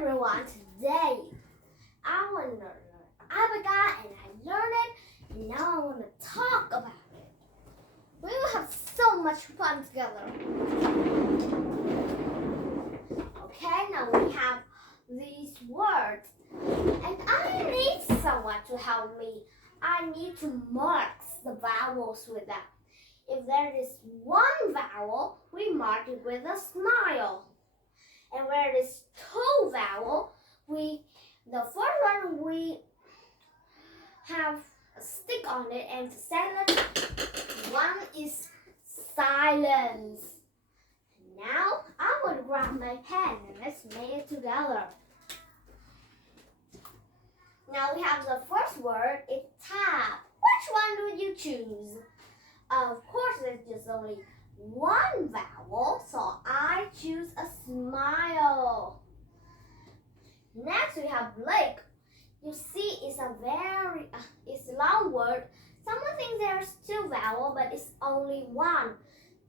everyone, today I want to learn Abaga and I learned it and now I want to talk about it. We will have so much fun together. Okay, now we have these words and I need someone to help me. I need to mark the vowels with them. If there is one vowel, we mark it with a smile. And where it is two vowel, the first one we have a stick on it, and the second one is silence. Now I will grab my pen and let's make it together. Now we have the first word, it's tap. Which one do you choose? Of course, there's just only one vowel, so I choose a smile. Next we have lake. You see, it's a long word. Someone thinks there's two vowels, but it's only one.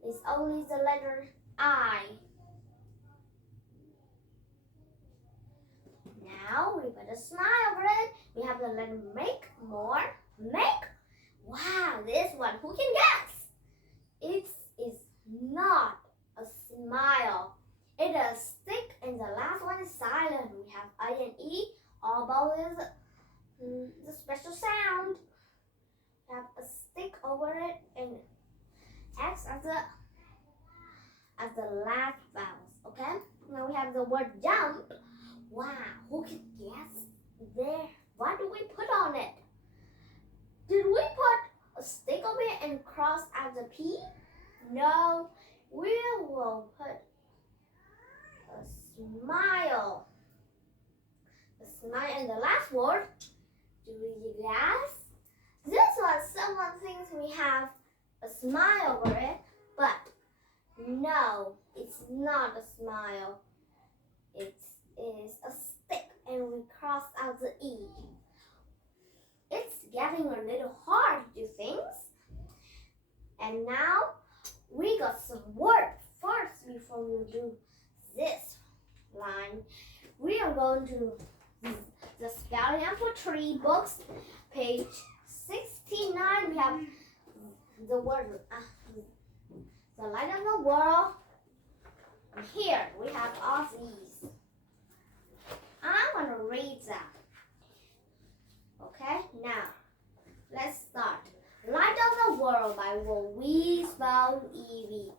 It's only the letter I. Now we put a smile over it. We have the letter make, more, make. Wow, this one, who can guess? It is not a smile. It is a stick, and the last one is silent. We have I and E. All about the special sound. We have a stick over it and X as the last vowels. Okay. Now we have the word jump. Wow, who can guess there? What do we put on it? Did we put a stick over it and cross out the P? No, we will put a smile. A smile and the last word. Do you guess? This one, someone thinks we have a smile over it, but no, it's not a smile. It is a stick and we cross out the E. It's getting a little hard to do things. And now we got some words. First, before we do this line, we are going to the Spelling and Poetry books, page 69. We have the word, the light of the world. And here we have all these. I'm going to read them. Okay, now let's start. Light of the World by Louise Vowel Evie.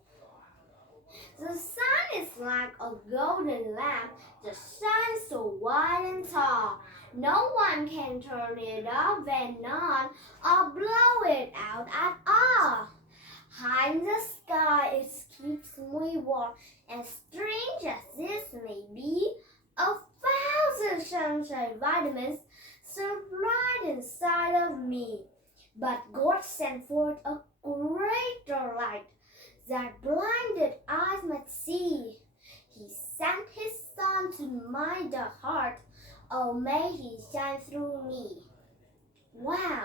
The sun is like a golden lamp that shines so wide and tall. No one can turn it off and on or blow it out at all. High in the sky it keeps me warm, and strange as this may be, 1,000 sunshine vitamins so bright inside of me. But God sent forth a greater light that blinded eyes might see. He sent his Son to my dark heart. Oh, may he shine through me. Wow,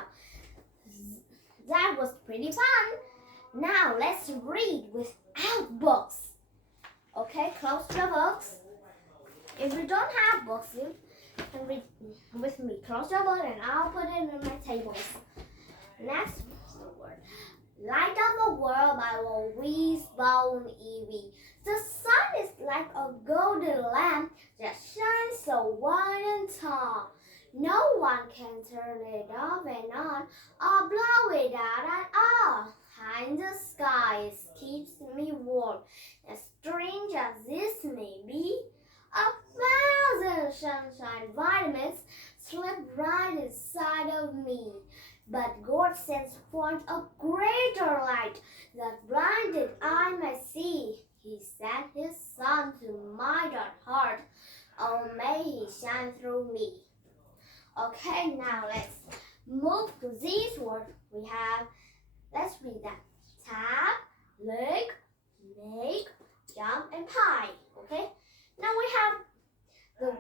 that was pretty fun. Now let's read without books. Okay, close your books. If you don't have books, you can read with me. Close your book and I'll put it in my tables. Next the word. Light of the World by Louise Vowel Evie. The sun is like a golden lamp that shines so wide and tall. No one can turn it off and on or blow it out at all. High in the sky it keeps me warm, as strange as this may be, 1,000 sunshine vitamins slip right inside of me. But God sends forth a greater light that blinded eye might see. He sent his Son to my dark heart. Oh, may he shine through me. Okay, now let's move to these words. Let's read them. Tap, lick, make, jump, and pie. Okay, now we have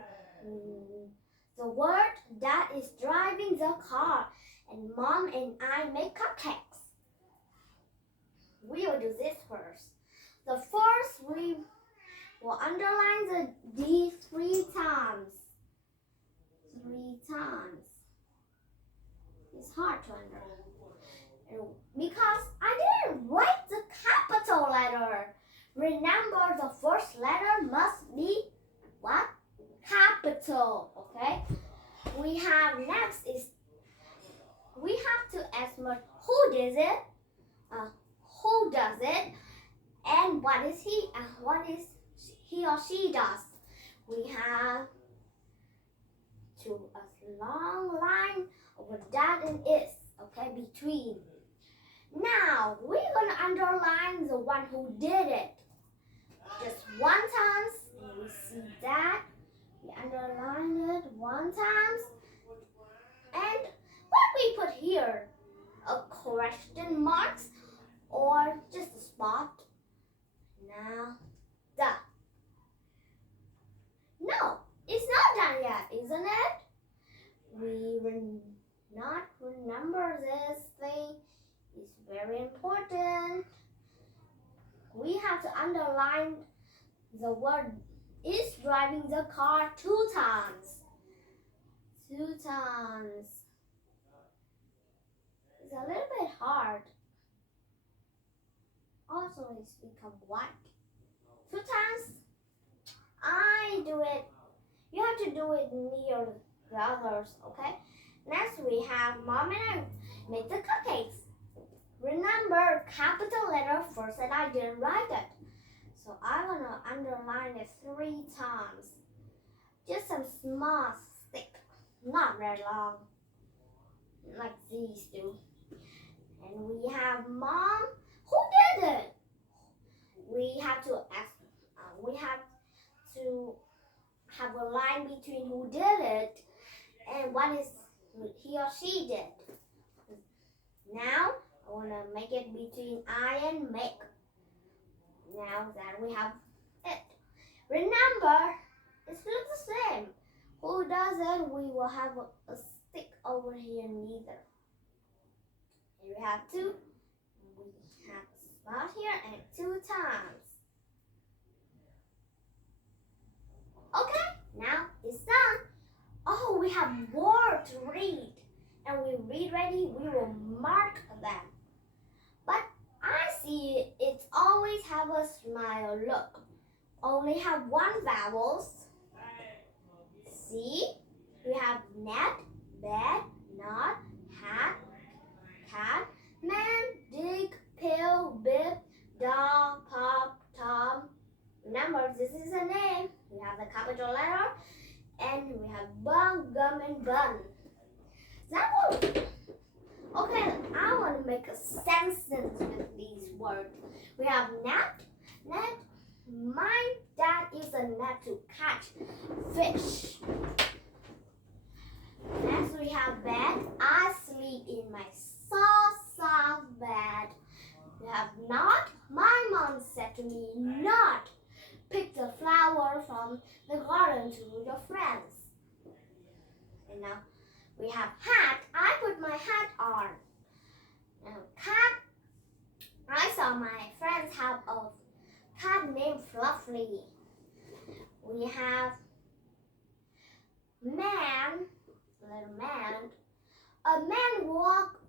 the word that is driving the car. And Mom and I make cupcakes. We will do this first. The first we will underline the D 3 times. capital. Okay. We have next is we have to ask much who does it, who does it, and what is he and what is he or she does. We have to a long line of that and is, okay, between. Now we're gonna underline the one who did it. Just one time, and we see that. We underline it one time. And what we put here? A question marks or just a spot? Now, done. No, it's not done yet, isn't it? We will not remember this thing. It's very important. We have to underline the word is driving the car 2 times. 2 times. It's a little bit hard. Also, it's become white. 2 times. I do it. You have to do it near the others, okay? Next, we have Mom and I make the cupcakes. Remember, capital letter first, and I didn't write it. So I'm gonna underline it 3 times. Just some small stick, not very long, like these two. And we have Mom. Who did it? We have to ask. We have to have a line between who did it and what is he or she did. Now I want to make it between I and make. Now that we have it, remember it's still the same. Who does it? We will have a stick over here neither. Here we have 2. We have a spot here and 2 times. Okay, now it's done. Oh, we have more to read. And we read ready, we will mark them. But I see it's always have a smile. Look, only have 1 vowels. See, we have net, bed, not, hat, cat, man, dig, pill, bib, dog, pop, tom. Remember, this is a name. We have the capital letter, and we have bun, gum, and bun. That one. Okay, I want to make a sentence with these words. We have net. My dad uses a net to catch fish. Next, we have bed. I sleep in my soft bed. We have not. My mom said to me, not pick the flower from the garden to your friends. And now we have hat. I put my hat on. Now cat. I saw my friends have a cat named Fluffy. We have man, little man. A man walked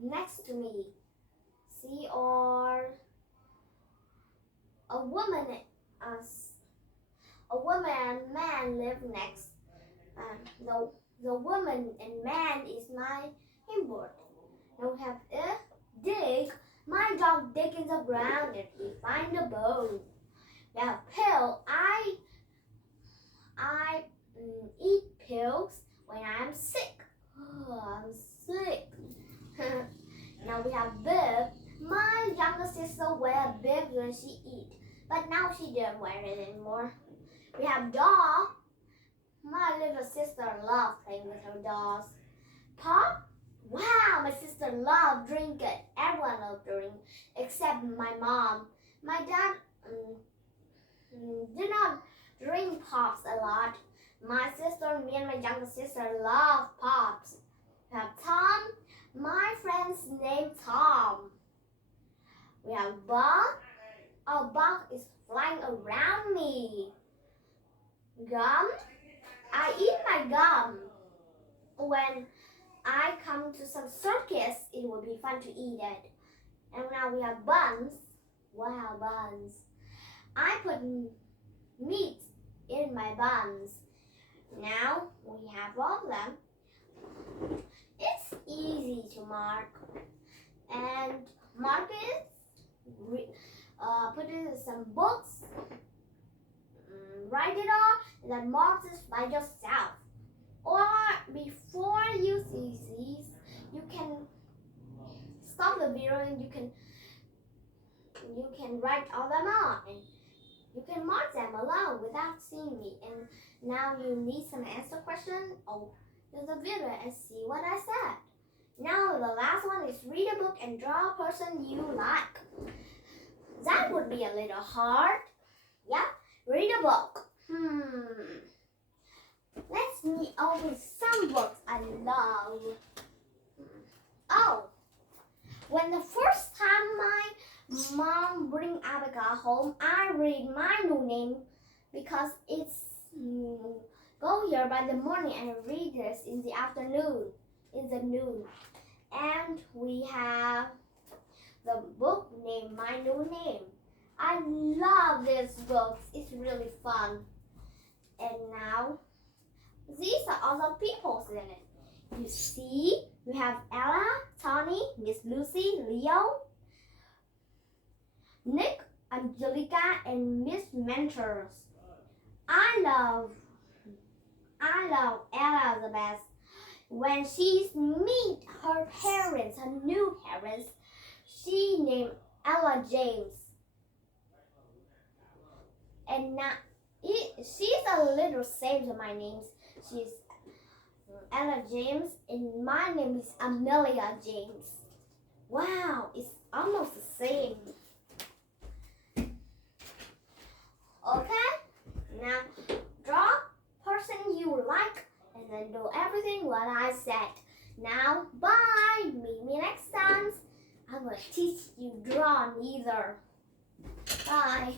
next to me. See, or a woman and man live next. The woman and man is my inward. Now we have dig. My dog dig in the ground and he find a bone. We have pill. I eat pills when I'm sick. Oh, I'm sick. Now we have bib. My younger sister wear bib when she eat, but now she don't wear it anymore. We have doll. My little sister loves playing with her dolls. Pop? Wow, my sister loves drink it. Everyone loves drink, except my mom. My dad do not drink pops a lot. My sister, me and my younger sister love pops. We have Tom. My friend's name Tom. We have bug. A bug is flying around me. Gum. I eat my gum. When I come to some circus, it will be fun to eat it. And now we have buns. Wow, buns. I put meat in my buns. Now we have all of them. It's easy to mark. And mark it, put it in some books, write it all, and then mark this by yourself. Or before you see these, you can stop the video and you can write all them out and you can mark them alone without seeing me. And now you need some answer question. Oh, there's a video and see what I said. Now the last one is read a book and draw a person you like. That would be a little hard. Yeah, read a book. Let me open some books I love. Oh, when the first time my mom bring Abigail home, I read my new name because it's go here by the morning and read this in the afternoon, in the noon. And we have the book named My New Name. I love this book. It's really fun. And now, these are all the peoples in it. You see, we have Ella, Tony, Miss Lucy, Leo, Nick, Angelica, and Miss Mentors. I love Ella the best. When she meet her parents, her new parents, she named Ella James. And now she's a little same to my names. She's Ella James, and my name is Amelia James. Wow, it's almost the same. Okay, now draw person you like and then do everything what I said. Now, bye. Meet me next time. I'm going to teach you draw neither. Bye.